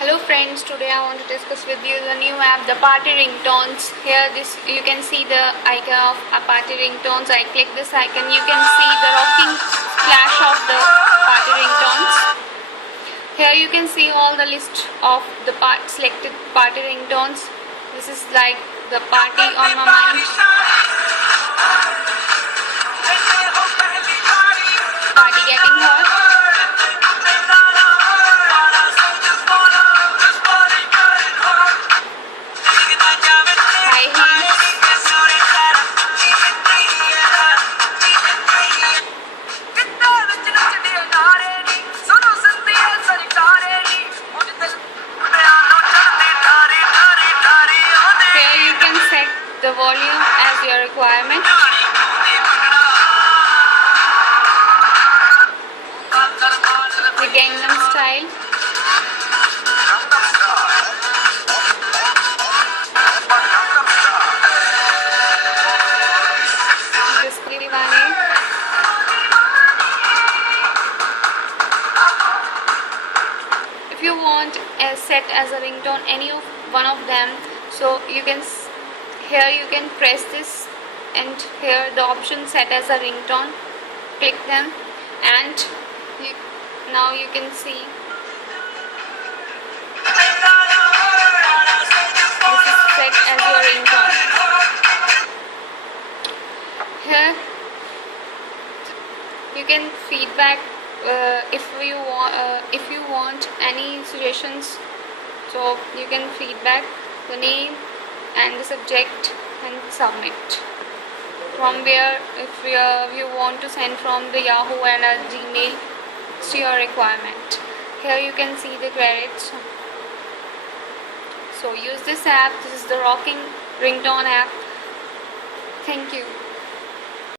Hello friends, today I want to discuss with you the new app, the party ringtones. Here you can see the icon of a party ringtones. I click this icon, you can see the rocking flash of the party ringtones. Here you can see all the list of the selected party ringtones. This is like the party on my mind, party getting hot, high heels, here you can set the volume as your requirement. The Gangnam Style. This Divane. If you want a set as a ringtone any of one of them, so you can here you can press this, and here the option set as a ringtone, click them, and now you can see this is set as your ringtone. Here you can feedback if you want any suggestions, so you can feedback the name and the subject and submit. From where, if you want to send from the Yahoo and a Gmail, it's your requirement. Here you can see the credits. So use this app. This is the rocking ringtone app. Thank you.